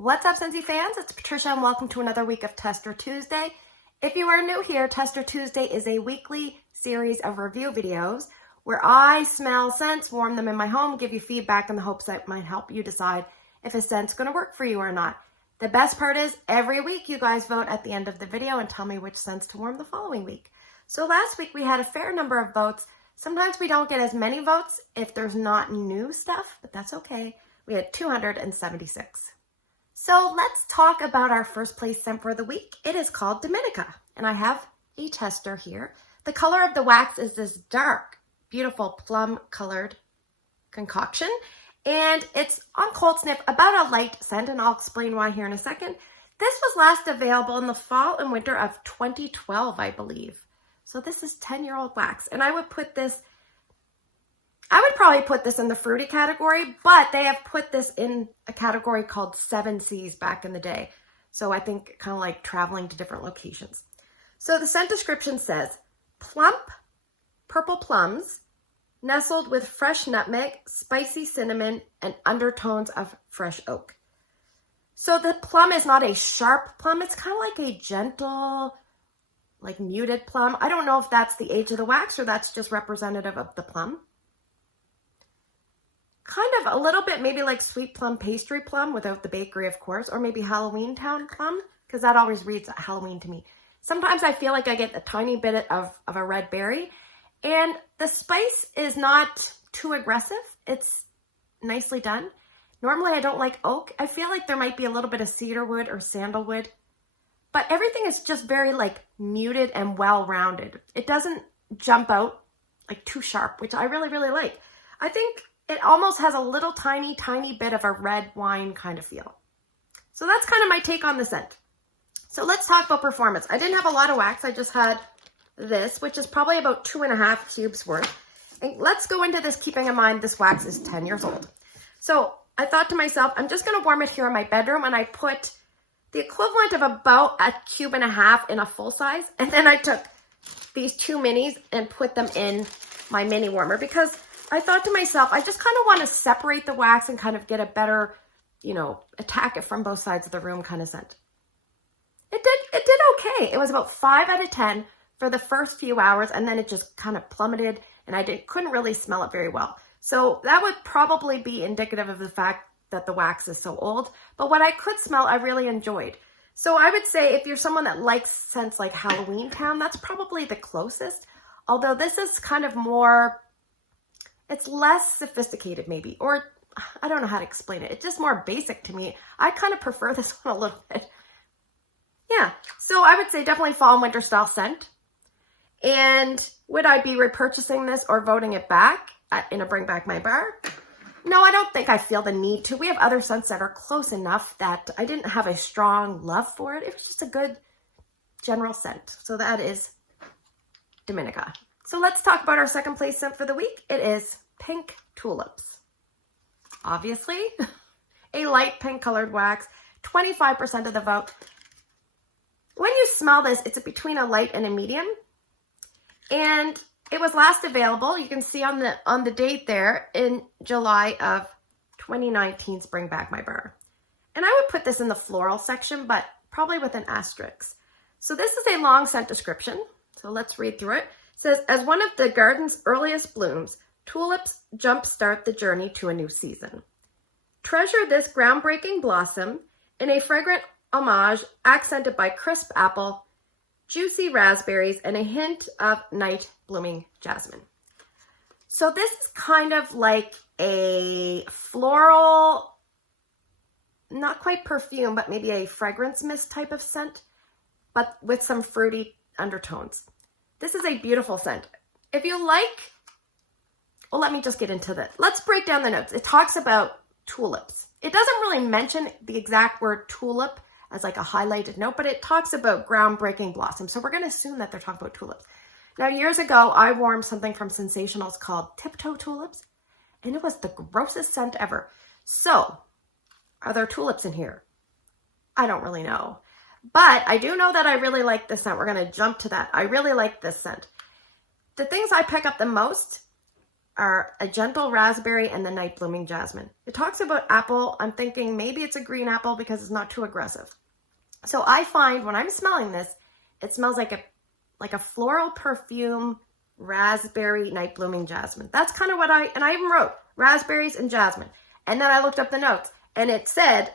What's up, Scentsy fans? It's Patricia and welcome to another week of Tester Tuesday. If you are new here, Tester Tuesday is a weekly series of review videos where I smell scents, warm them in my home, give you feedback in the hopes that it might help you decide if a scent's going to work for you or not. The best part is every week you guys vote at the end of the video and tell me which scents to warm the following week. So last week we had a fair number of votes. Sometimes we don't get as many votes if there's not new stuff, but that's okay. We had 276. So let's talk about our first place scent for the week. It is called Dominica, and I have a tester here. The color of the wax is this dark, beautiful plum-colored concoction, and it's on cold sniff, about a light scent, and I'll explain why here in a second. This was last available in the fall and winter of 2012, I believe. So this is 10-year-old wax, and I would probably put this in the fruity category, but they have put this in a category called 7Cs back in the day. So I think kind of like traveling to different locations. So the scent description says, plump purple plums, nestled with fresh nutmeg, spicy cinnamon, and undertones of fresh oak. So the plum is not a sharp plum. It's kind of like a gentle, like muted plum. I don't know if that's the age of the wax or that's just representative of the plum. Kind of a little bit maybe like sweet plum pastry plum without the bakery, of course, or maybe Halloween Town plum, because that always reads Halloween to me. Sometimes I feel like I get a tiny bit of a red berry, and the spice is not too aggressive. It's nicely done. Normally I don't like oak. I feel like there might be a little bit of cedarwood or sandalwood, but everything is just very like muted and well-rounded. It doesn't jump out like too sharp, which I really, really like. I think it almost has a little tiny bit of a red wine kind of feel. So that's kind of my take on the scent. So let's talk about performance. I didn't have a lot of wax. I just had this, which is probably about 2.5 cubes worth. And let's go into this keeping in mind this wax is 10 years old. So I thought to myself, I'm just going to warm it here in my bedroom, and I put the equivalent of about 1.5 cubes in a full size. And then I took these 2 minis and put them in my mini warmer because I thought to myself, I just kind of want to separate the wax and kind of get a better, attack it from both sides of the room kind of scent. It did okay. It was about 5 out of 10 for the first few hours, and then it just kind of plummeted, and I couldn't really smell it very well. So that would probably be indicative of the fact that the wax is so old. But what I could smell, I really enjoyed. So I would say if you're someone that likes scents like Halloween Town, that's probably the closest. Although this is kind of more, it's less sophisticated maybe, or I don't know how to explain it. It's just more basic to me. I kind of prefer this one a little bit. Yeah, so I would say definitely fall and winter style scent. And would I be repurchasing this or voting it back in a Bring Back My Bar? No, I don't think I feel the need to. We have other scents that are close enough that I didn't have a strong love for it. It was just a good general scent. So that is Dominica. So let's talk about our second place scent for the week. It is Pink Tulips. Obviously, a light pink colored wax, 25% of the vote. When you smell this, it's between a light and a medium. And it was last available, you can see on the date there, in July of 2019's Bring Back My Bar. And I would put this in the floral section, but probably with an asterisk. So this is a long scent description. So let's read through it. It says, as one of the garden's earliest blooms, tulips jumpstart the journey to a new season. Treasure this groundbreaking blossom in a fragrant homage accented by crisp apple, juicy raspberries, and a hint of night blooming jasmine. So this is kind of like a floral, not quite perfume, but maybe a fragrance mist type of scent, but with some fruity undertones. This is a beautiful scent. If you like, well, let me just get into that. Let's break down the notes. It talks about tulips. It doesn't really mention the exact word tulip as like a highlighted note, but it talks about groundbreaking blossom. So we're going to assume that they're talking about tulips. Now, years ago, I warmed something from Sensationals called Tiptoe Tulips, and it was the grossest scent ever. So, are there tulips in here? I don't really know. But I do know that I really like this scent. We're going to jump to that. I really like this scent. The things I pick up the most are a gentle raspberry and the night blooming jasmine. It talks about apple. I'm thinking maybe it's a green apple because it's not too aggressive. So I find when I'm smelling this, it smells like a floral perfume, raspberry, night blooming jasmine. That's kind of what and I even wrote raspberries and jasmine. And then I looked up the notes and it said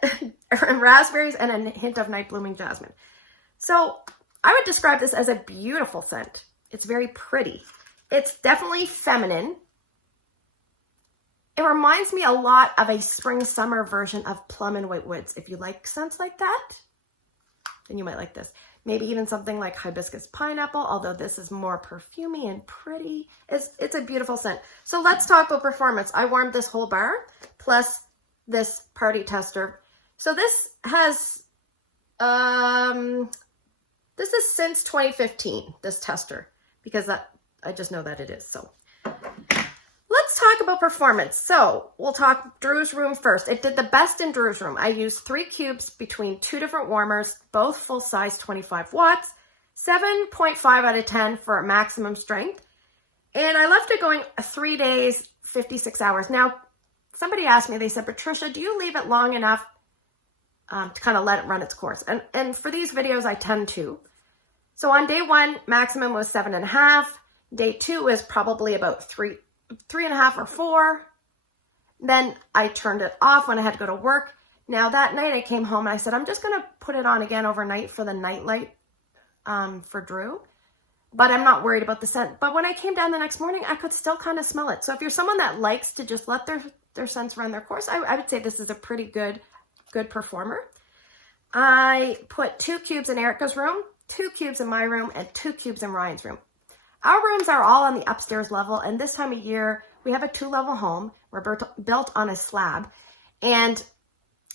raspberries and a hint of night blooming jasmine. So I would describe this as a beautiful scent. It's very pretty. It's definitely feminine. It reminds me a lot of a spring-summer version of Plum and White Woods. If you like scents like that, then you might like this. Maybe even something like hibiscus pineapple, although this is more perfumey and pretty. It's a beautiful scent. So let's talk about performance. I warmed this whole bar plus this party tester. So this has, this is since 2015, this tester, because I just know that it is. So let's talk about performance. So we'll talk Drew's room first. It did the best in Drew's room. I used 3 cubes between 2 different warmers, both full size 25 watts, 7.5 out of 10 for maximum strength. And I left it going 3 days, 56 hours. Now, somebody asked me, they said, Patricia, do you leave it long enough to kind of let it run its course? And for these videos, I tend to. So on day 1, maximum was 7.5. Day 2 is probably about 3.5 or 4. Then I turned it off when I had to go to work. Now that night I came home and I said, I'm just going to put it on again overnight for the nightlight for Drew. But I'm not worried about the scent. But when I came down the next morning, I could still kind of smell it. So if you're someone that likes to just let their scents run their course, I would say this is a pretty good performer. I put 2 cubes in Erica's room, 2 cubes in my room, and 2 cubes in Ryan's room. Our rooms are all on the upstairs level, and this time of year, we have a 2-level home. We're built on a slab, and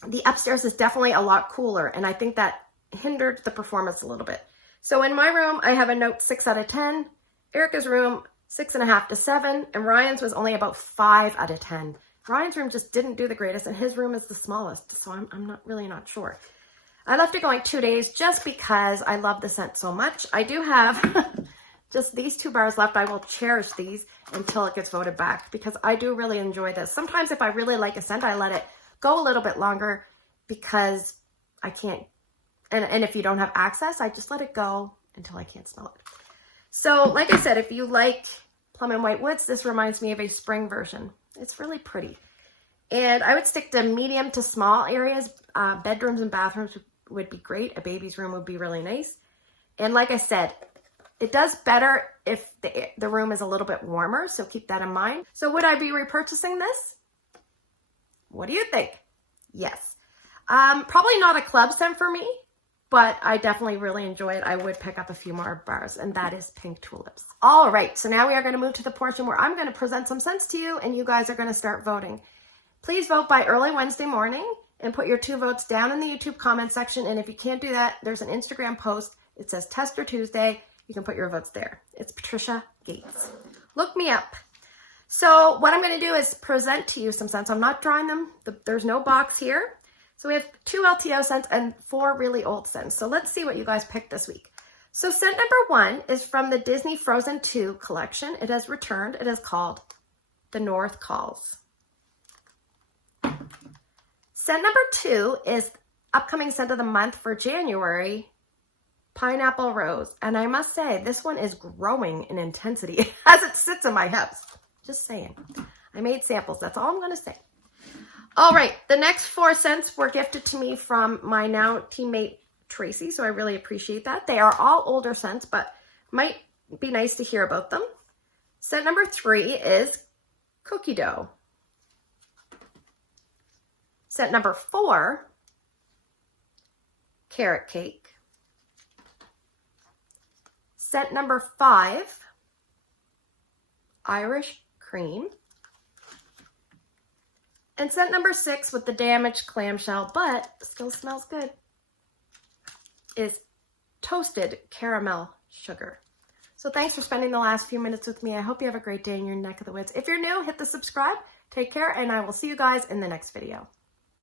the upstairs is definitely a lot cooler, and I think that hindered the performance a little bit. So in my room, I have a note 6 out of 10. Erica's room, 6.5 to 7, and Ryan's was only about 5 out of 10. Ryan's room just didn't do the greatest, and his room is the smallest, so I'm not sure. I left it going 2 days just because I love the scent so much. I do have just these 2 bars left. I will cherish these until it gets voted back because I do really enjoy this. Sometimes if I really like a scent, I let it go a little bit longer because I can't, and if you don't have access, I just let it go until I can't smell it. So like I said, if you like Plum and White Woods, this reminds me of a spring version. It's really pretty. And I would stick to medium to small areas. Bedrooms and bathrooms would be great. A baby's room would be really nice. And like I said, it does better if the room is a little bit warmer, so keep that in mind. So would I be repurchasing this? What do you think? Yes. Probably not a club scent for me, but I definitely really enjoy it. I would pick up a few more bars, and that is Pink Tulips. All right, so now we are going to move to the portion where I'm going to present some scents to you, and you guys are going to start voting. Please vote by early Wednesday morning and put your 2 votes down in the YouTube comment section. And if you can't do that, there's an Instagram post. It says Tester Tuesday. You can put your votes there. It's Patricia Gates. Look me up. So what I'm going to do is present to you some scents. I'm not drawing them. There's no box here. So we have 2 LTO scents and 4 really old scents. So let's see what you guys picked this week. So scent number 1 is from the Disney Frozen 2 collection. It has returned. It is called The North Calls. Scent number 2 is upcoming scent of the month for January, Pineapple Rose. And I must say, this one is growing in intensity as it sits in my house. Just saying. I made samples. That's all I'm going to say. All right. The next 4 scents were gifted to me from my now teammate, Tracy. So I really appreciate that. They are all older scents, but might be nice to hear about them. Scent number 3 is Cookie Dough. Scent number 4, Carrot Cake. Scent number 5, Irish Cream. And scent number 6 with the damaged clamshell, but still smells good, is Toasted Caramel Sugar. So thanks for spending the last few minutes with me. I hope you have a great day in your neck of the woods. If you're new, hit the subscribe. Take care, and I will see you guys in the next video.